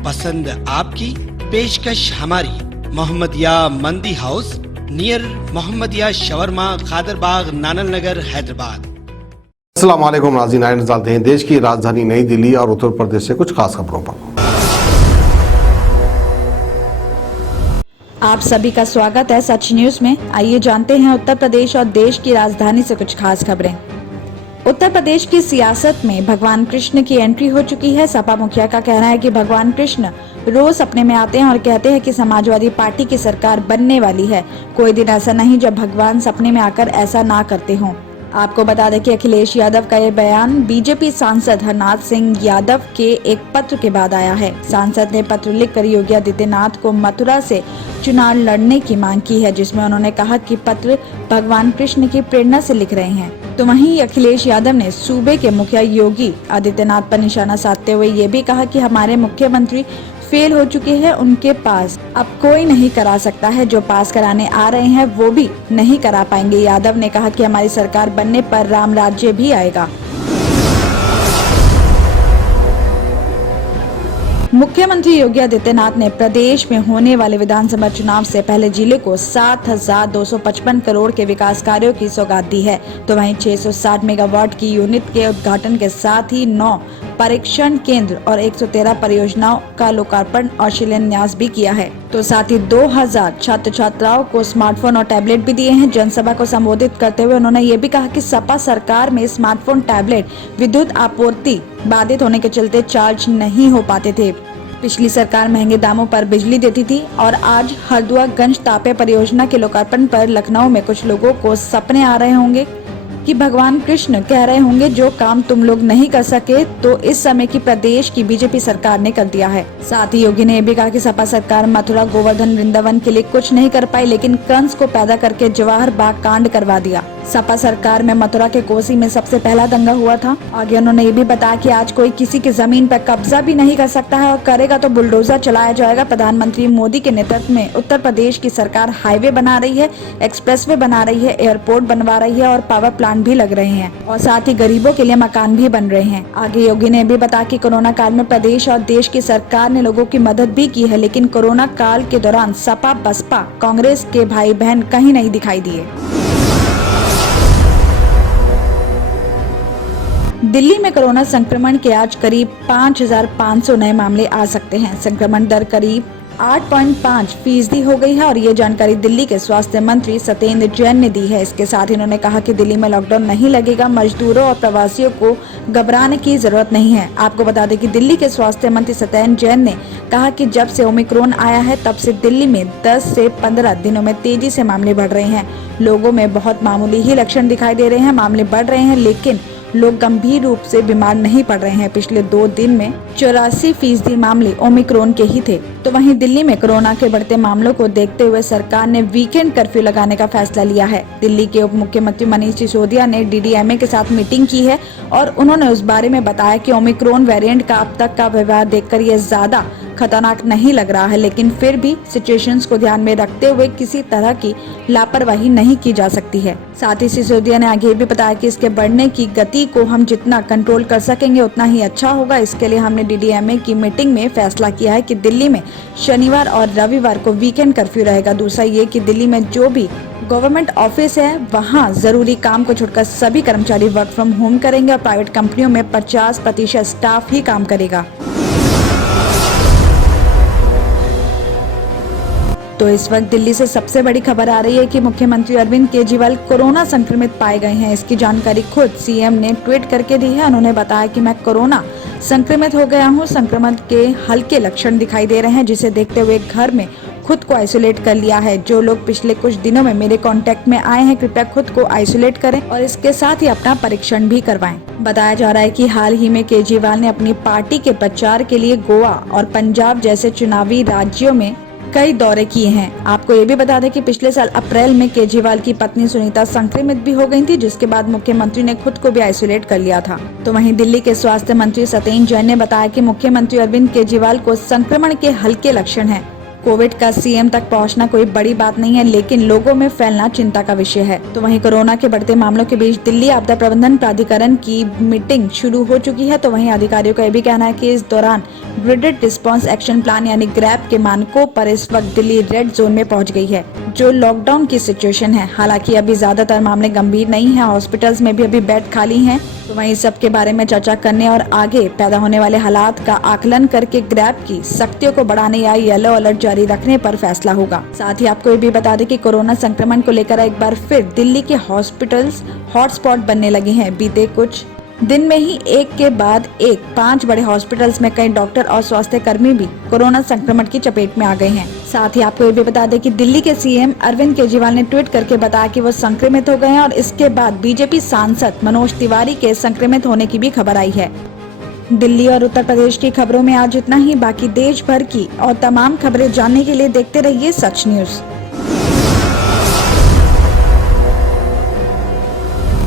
पसंद आपकी, पेशकश हमारी। मोहम्मदिया मंदी house near Mohammadia shawarma, Khadarbagh, नानल नगर, हैदराबाद। अस्सलाम वालेकुम नाज़रीन, आइए नज़र डालते हैं देश की राजधानी नई दिल्ली और उत्तर प्रदेश से कुछ खास खबरों पर। आप सभी का स्वागत है सच न्यूज में। आइए जानते हैं उत्तर प्रदेश और देश की राजधानी से कुछ खास खबरें। उत्तर प्रदेश की सियासत में भगवान कृष्ण की एंट्री हो चुकी है। सपा मुखिया का कहना है कि भगवान कृष्ण रोज सपने में आते हैं और कहते हैं कि समाजवादी पार्टी की सरकार बनने वाली है। कोई दिन ऐसा नहीं जब भगवान सपने में आकर ऐसा ना करते हों। आपको बता दें कि अखिलेश यादव का ये बयान बीजेपी सांसद हरनाथ सिंह यादव के एक पत्र के बाद आया है। सांसद ने पत्र लिखकर योगी आदित्यनाथ को मथुरा से चुनाव लड़ने की मांग की है, जिसमें उन्होंने कहा कि पत्र भगवान कृष्ण की प्रेरणा से लिख रहे हैं। तो वहीं अखिलेश यादव ने सूबे के मुखिया योगी आदित्यनाथ पर निशाना साधते हुए ये भी कहा कि हमारे मुख्यमंत्री फेल हो चुके हैं, उनके पास अब कोई नहीं करा सकता है। जो पास कराने आ रहे हैं वो भी नहीं करा पाएंगे। यादव ने कहा कि हमारी सरकार बनने पर राम राज्य भी आएगा। मुख्यमंत्री योगी आदित्यनाथ ने प्रदेश में होने वाले विधानसभा चुनाव से पहले जिले को 7,255 करोड़ के विकास कार्यों की सौगात दी है। तो वहीं 660 मेगावाट की यूनिट के उद्घाटन के साथ ही 9 परीक्षण केंद्र और 113 परियोजनाओं का लोकार्पण और शिलान्यास भी किया है। तो साथ ही 2000 छात्र छात्राओं को स्मार्टफोन और टैबलेट भी दिए हैं। जनसभा को संबोधित करते हुए उन्होंने ये भी कहा कि सपा सरकार में स्मार्टफोन, टैबलेट, विद्युत आपूर्ति बाधित होने के चलते चार्ज नहीं हो पाते थे। पिछली सरकार महंगे दामों पर बिजली देती थी और आज हरदुआ गंज तापे परियोजना के लोकार्पण पर लखनऊ में कुछ लोगों को सपने आ रहे होंगे कि भगवान कृष्ण कह रहे होंगे जो काम तुम लोग नहीं कर सके तो इस समय की प्रदेश की बीजेपी सरकार ने कर दिया है। साथ ही योगी ने यह भी कहा कि सपा सरकार मथुरा, गोवर्धन, वृंदावन के लिए कुछ नहीं कर पाई, लेकिन कंस को पैदा करके जवाहर बाग कांड करवा दिया। सपा सरकार में मथुरा के कोसी में सबसे पहला दंगा हुआ था। आगे उन्होंने ये भी बताया कि आज कोई किसी की जमीन पर कब्जा भी नहीं कर सकता है और करेगा तो बुलडोजर चलाया जाएगा। प्रधानमंत्री मोदी के नेतृत्व में उत्तर प्रदेश की सरकार हाईवे बना रही है, एक्सप्रेसवे बना रही है, एयरपोर्ट बनवा रही है और पावर प्लांट भी लग रहे हैं और साथ ही गरीबों के लिए मकान भी बन रहे हैं। आगे योगी ने भी बताया कि कोरोना काल में प्रदेश और देश की सरकार ने लोगों की मदद भी की है, लेकिन कोरोना काल के दौरान सपा, बसपा, कांग्रेस के भाई बहन कहीं नहीं दिखाई दिए। दिल्ली में कोरोना संक्रमण के आज करीब 5,500 नए मामले आ सकते हैं। संक्रमण दर करीब 8.5% हो गई है और ये जानकारी दिल्ली के स्वास्थ्य मंत्री सत्येंद्र जैन ने दी है। इसके साथ ही उन्होंने कहा कि दिल्ली में लॉकडाउन नहीं लगेगा, मजदूरों और प्रवासियों को घबराने की जरूरत नहीं है। आपको बता दें कि दिल्ली के स्वास्थ्य मंत्री सत्येंद्र जैन ने कहा कि जब से ओमिक्रॉन आया है तब से दिल्ली में 10 से 15 दिनों में तेजी से मामले बढ़ रहे हैं। लोगों में बहुत मामूली ही लक्षण दिखाई दे रहे हैं, मामले बढ़ रहे हैं, लेकिन लोग गंभीर रूप से बीमार नहीं पड़ रहे हैं। पिछले 2 दिन में 84% मामले ओमिक्रॉन के ही थे। तो वहीं दिल्ली में कोरोना के बढ़ते मामलों को देखते हुए सरकार ने वीकेंड कर्फ्यू लगाने का फैसला लिया है। दिल्ली के उप मुख्यमंत्री मनीष सिसोदिया ने डीडीएमए के साथ मीटिंग की है और उन्होंने उस बारे में बताया कि ओमिक्रॉन वेरिएंट का अब तक का व्यवहार देखकर ये ज्यादा खतरनाक नहीं लग रहा है, लेकिन फिर भी सिचुएशंस को ध्यान में रखते हुए किसी तरह की लापरवाही नहीं की जा सकती है। साथ ही सिसोदिया ने आगे भी बताया कि इसके बढ़ने की गति को हम जितना कंट्रोल कर सकेंगे उतना ही अच्छा होगा। इसके लिए हमने डीडीएमए की मीटिंग में फैसला किया है कि दिल्ली में शनिवार और रविवार को वीकेंड कर्फ्यू रहेगा। दूसरा ये कि दिल्ली में जो भी गवर्नमेंट ऑफिस है वहाँ जरूरी काम को छोड़कर सभी कर्मचारी वर्क फ्रॉम होम करेंगे और प्राइवेट कंपनियों में 50% स्टाफ ही काम करेगा। तो इस वक्त दिल्ली से सबसे बड़ी खबर आ रही है कि मुख्यमंत्री अरविंद केजरीवाल कोरोना संक्रमित पाए गए हैं। इसकी जानकारी खुद सीएम ने ट्वीट करके दी है। उन्होंने बताया कि मैं कोरोना संक्रमित हो गया हूं। संक्रमण के हल्के लक्षण दिखाई दे रहे हैं, जिसे देखते हुए घर में खुद को आइसोलेट कर लिया है। जो लोग पिछले कुछ दिनों में मेरे कांटेक्ट में आए हैं कृपया खुद को आइसोलेट करें और इसके साथ ही अपना परीक्षण भी करवाएं। बताया जा रहा है कि हाल ही में केजरीवाल ने अपनी पार्टी के प्रचार के लिए गोवा और पंजाब जैसे चुनावी राज्यों में कई दौरे किए हैं। आपको ये भी बता दें कि पिछले साल अप्रैल में केजरीवाल की पत्नी सुनीता संक्रमित भी हो गई थी, जिसके बाद मुख्यमंत्री ने खुद को भी आइसोलेट कर लिया था। तो वहीं दिल्ली के स्वास्थ्य मंत्री सत्येंद्र जैन ने बताया कि मुख्यमंत्री अरविंद केजरीवाल को संक्रमण के हल्के लक्षण हैं। कोविड का सीएम तक पहुंचना कोई बड़ी बात नहीं है, लेकिन लोगों में फैलना चिंता का विषय है। तो वहीं कोरोना के बढ़ते मामलों के बीच दिल्ली आपदा प्रबंधन प्राधिकरण की मीटिंग शुरू हो चुकी है। तो वहीं अधिकारियों का यह भी कहना है कि इस दौरान ग्रिडेड रिस्पांस एक्शन प्लान यानी ग्रैप के मानकों पर इस वक्त दिल्ली रेड जोन में पहुंच गई है, जो लॉकडाउन की सिचुएशन है। हालांकि अभी ज्यादातर मामले गंभीर नहीं है, हॉस्पिटल्स में भी अभी बेड खाली हैं। तो वहीं सब के बारे में चर्चा करने और आगे पैदा होने वाले हालात का आकलन करके ग्रैप की सख्तियों को बढ़ाने या येलो अलर्ट जारी रखने पर फैसला होगा। साथ ही आपको ये भी बता दें कि कोरोना संक्रमण को लेकर एक बार फिर दिल्ली के हॉस्पिटल्स हॉटस्पॉट बनने लगे हैं। बीते कुछ दिन में ही एक के बाद एक 5 बड़े हॉस्पिटल्स में कई डॉक्टर और स्वास्थ्य कर्मी भी कोरोना संक्रमण की चपेट में आ गए हैं। साथ ही आपको ये भी बता दें कि दिल्ली के सीएम अरविंद केजरीवाल ने ट्वीट करके बताया कि वो संक्रमित हो गए हैं और इसके बाद बीजेपी सांसद मनोज तिवारी के संक्रमित होने की भी खबर आई है। दिल्ली और उत्तर प्रदेश की खबरों में आज इतना ही। बाकी देश भर की और तमाम खबरें जानने के लिए देखते रहिए Sach news.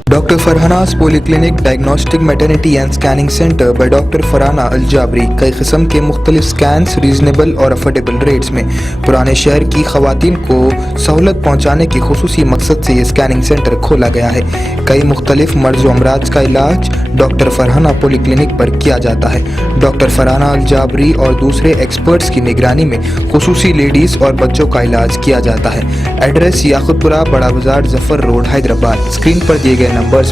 Doctor Farhana's polyclinic diagnostic maternity and scanning centre by doctor Farhana Al Jabri कई किस्म के मुख्तलिफ स्कैन्स रीजनेबल और अफोर्डेबल रेट्स में पुराने शहर की खवातीन को सहूलत पहुँचाने के खुसूसी मकसद से ये स्कैनिंग सेंटर खोला गया है। कई मुख्तलिफ मर्ज व अमराज का इलाज डॉक्टर फरहाना पॉलीक्लिनिक पर किया जाता है। डॉक्टर फरहाना अल जाबरी और दूसरे एक्सपर्ट्स की निगरानी में खुसूसी लेडीज और बच्चों का इलाज किया जाता है। एड्रेस याकुतपुरा, बड़ा बाजार, जफर रोड, हैदराबाद। स्क्रीन पर दिए गए नंबर्स